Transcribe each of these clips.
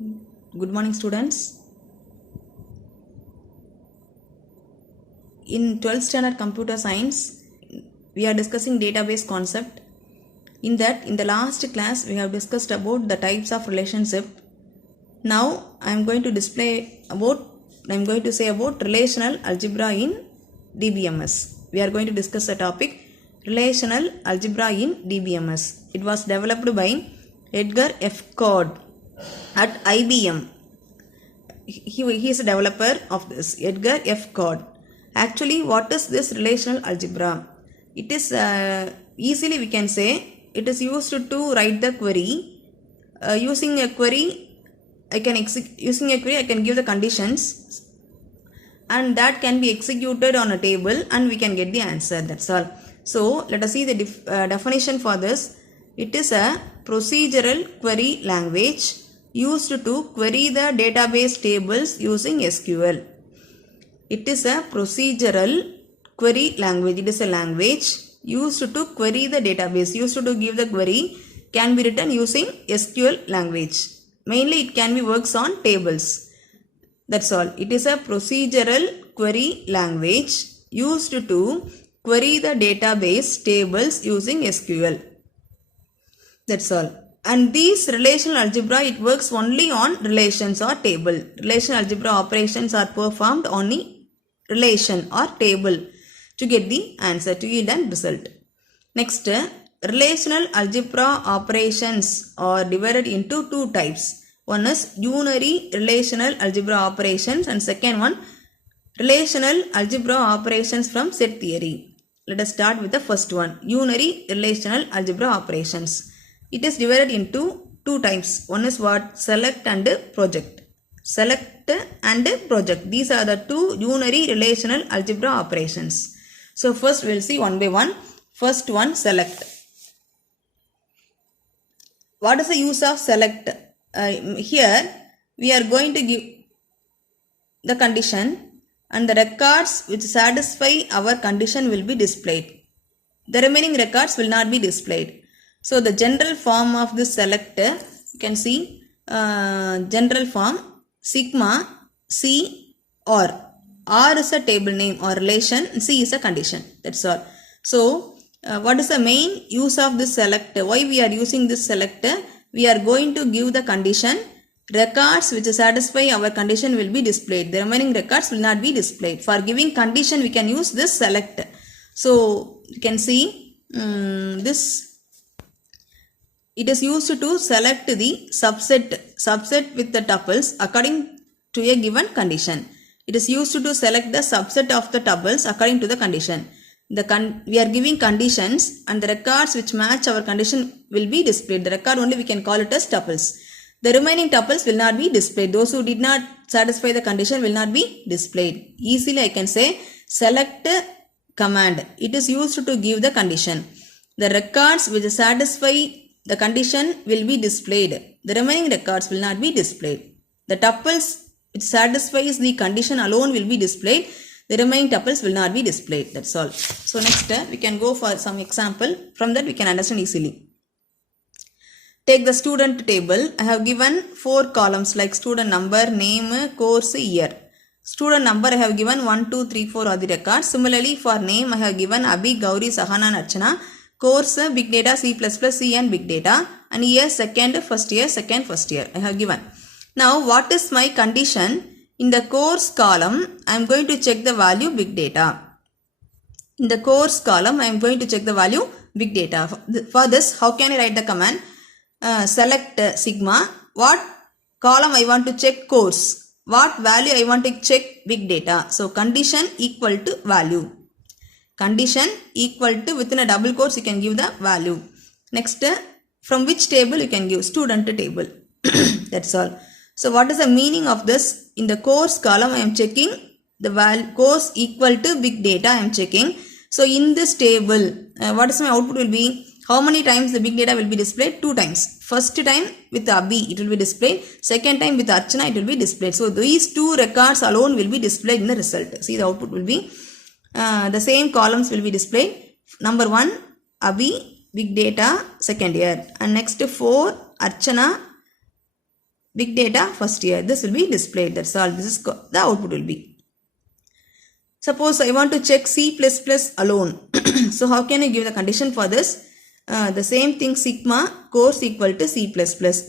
Good morning, students. In 12th standard computer science, we are discussing database concept. In the last class, we have discussed about the types of relationship. Now, I am going to say about relational algebra in DBMS. We are going to discuss the topic relational algebra in DBMS. It was developed by Edgar F. Codd at IBM. He is a developer of this, Edgar F. Codd. Actually, what is this relational algebra? It is easily we can say it is used to write the query. Using a query, I can give the conditions, and that can be executed on a table, and we can get the answer. That's all. So let us see the definition for this. It is a procedural query language used to query the database tables using SQL. It is a procedural query language. It is a language used to query the database. Used to give the query can be written using SQL language. Mainly it can be works on tables. That's all. It is a procedural query language used to query the database tables using SQL. That's all. And these relational algebra, it works only on relations or table. Relational algebra operations are performed on the relation or table to get the answer, to yield an result. Next, relational algebra operations are divided into two types. One is unary relational algebra operations, and second one relational algebra operations from set theory. Let us start with the first one, unary relational algebra operations. It is divided into two types. One is what? Select and project. Select and project. These are the two unary relational algebra operations. So first we will see one by one. First one, select. What is the use of select? Here we are going to give the condition, and the records which satisfy our condition will be displayed. The remaining records will not be displayed. So the general form of this select, you can see general form sigma C or R is a table name or relation, C is a condition. That's all. So what is the main use of this select? Why we are using this select? We are going to give the condition, records which satisfy our condition will be displayed. The remaining records will not be displayed. For giving condition, we can use this select. So you can see this. It is used to select the subset with the tuples according to a given condition. It is used to select the subset of the tuples according to the condition. We are giving conditions, and the records which match our condition will be displayed. The record only we can call it as tuples. The remaining tuples will not be displayed. Those who did not satisfy the condition will not be displayed. Easily I can say select command. It is used to give the condition. The records which satisfy the condition will be displayed. The remaining records will not be displayed. The tuples which satisfies the condition alone will be displayed. The remaining tuples will not be displayed. That's all. So next we can go for some example. From that we can understand easily. Take the student table. I have given 4 columns like student number, name, course, year. Student number I have given 1, 2, 3, 4 are the records. Similarly for name I have given Abhi, Gauri, Sahana and Archana. Course big data, C++, C and big data, and year second, first year, second, first year I have given. Now what is my condition? In the course column I am going to check the value big data. In the course column I am going to check the value big data. For this, how can I write the command? Select sigma. What column I want to check? Course. What value I want to check? Big data. So condition equal to value. Condition equal to, within a double quotes you can give the value. Next, from which table you can give? Student table. That's all. So what is the meaning of this? In the course column I am checking the value course equal to big data I am checking. So in this table, what is my output will be? How many times the big data will be displayed? 2 times. First time with Abhi it will be displayed. Second time with Archana it will be displayed. So these 2 records alone will be displayed in the result. See, the output will be the same columns will be displayed. Number 1 Abhi, big data, second year, and next 4 Archana, big data first year. This will be displayed. That's all. This is the output will be. Suppose I want to check C++ alone. So how can I give the condition for this? The same thing, sigma course equal to C++.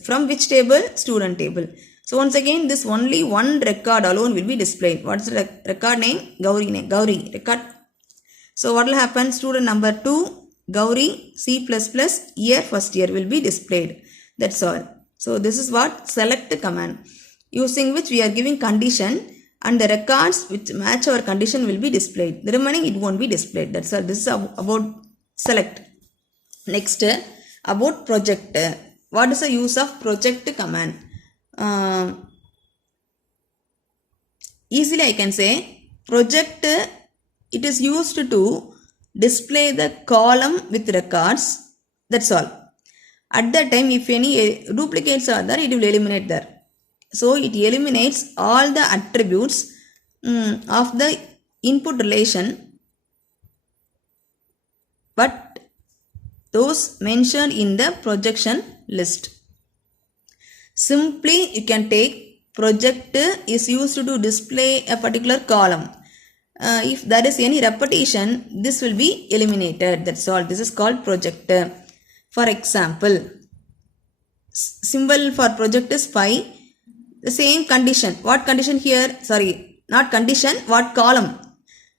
From which table? Student table. So once again, this only one record alone will be displayed. What's the record name? Gauri record. So what will happen? Student number 2, Gauri, C++, year first year will be displayed. That's all. So this is what select command, using which we are giving condition, and the records which match our condition will be displayed. The remaining it won't be displayed. That's all. This is about select. Next, about project. What is the use of project command? Easily I can say project, it is used to display the column with records. That's all. At that time, if any duplicates are there, it will eliminate there. So it eliminates all the attributes of the input relation, but those mentioned in the projection list. Simply you can take project is used to display a particular column. If there is any repetition, this will be eliminated. That's all. This is called project. For example, symbol for project is pi. The same condition. What condition here? Sorry, not condition. What column?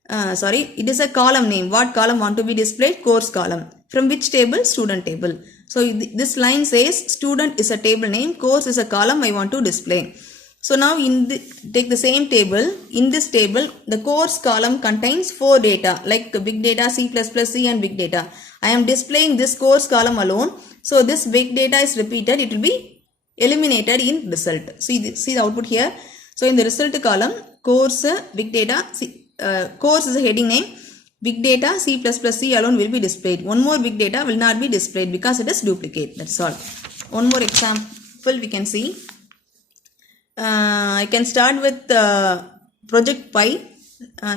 It is a column name. What column want to be displayed? Course column. From which table? Student table. So this line says student is a table name, course is a column I want to display. So now take the same table. In this table, the course column contains 4 data like big data, C++, C and big data. I am displaying this course column alone. So this big data is repeated. It will be eliminated in result. See the output here. So in the result column, course, big data, course is a heading name. Big data, C++, C alone will be displayed. One more big data will not be displayed because it is duplicate. That's all. One more example we can see. I can start with project pi.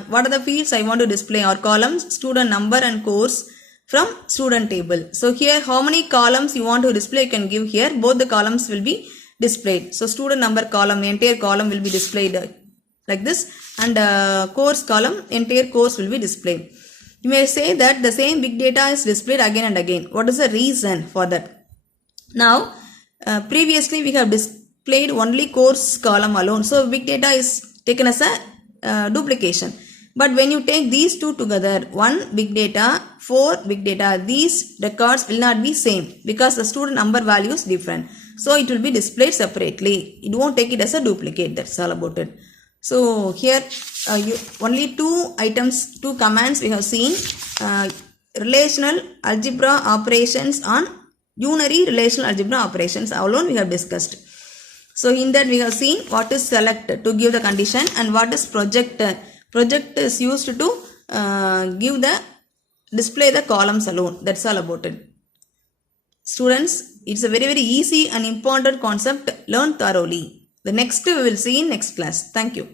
What are the fields I want to display or columns? Student number and course from student table. So here how many columns you want to display, you can give here. Both the columns will be displayed. So student number column, entire column will be displayed like this, and course column, entire course will be displayed. You may say that the same big data is displayed again and again. What is the reason for that? Now previously we have displayed only course column alone. So big data is taken as a duplication. But when you take these two together, 1 big data, 4 big data, these records will not be same because the student number value is different. So it will be displayed separately. It won't take it as a duplicate. That's all about it. So here only 2 items, 2 commands we have seen. Relational algebra operations on unary relational algebra operations alone we have discussed. So in that we have seen what is select to give the condition and what is project. Project is used to display the columns alone. That's all about it. Students, it's a very easy and important concept. Learn thoroughly. The next we will see in next class. Thank you.